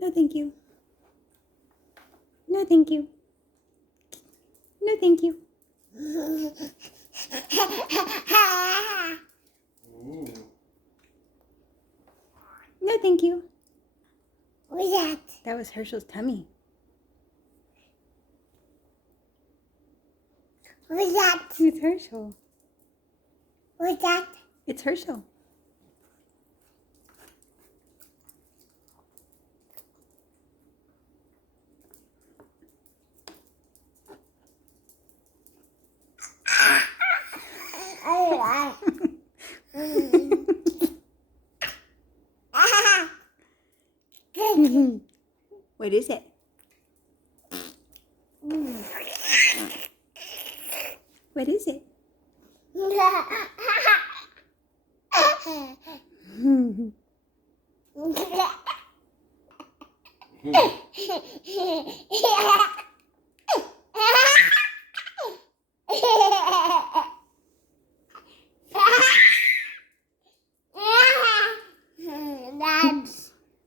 No, thank you. No, thank you. No, thank you. No, thank you. What was that? That was Herschel's tummy. What was that? It's Herschel. What was that? It's Herschel. What is it? What is it?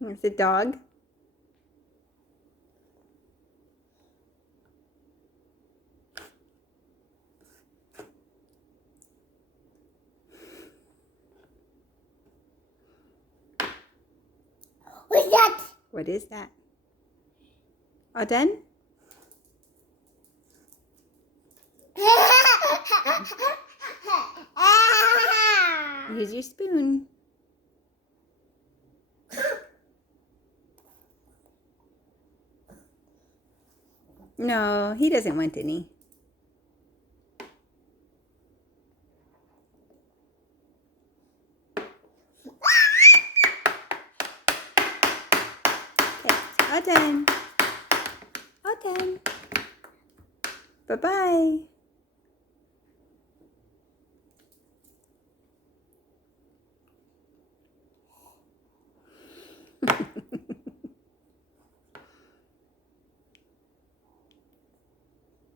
It's a dog. What's that? What is that? All done? Use your spoon. No, he doesn't want any. Okay, all done. All done. Bye-bye.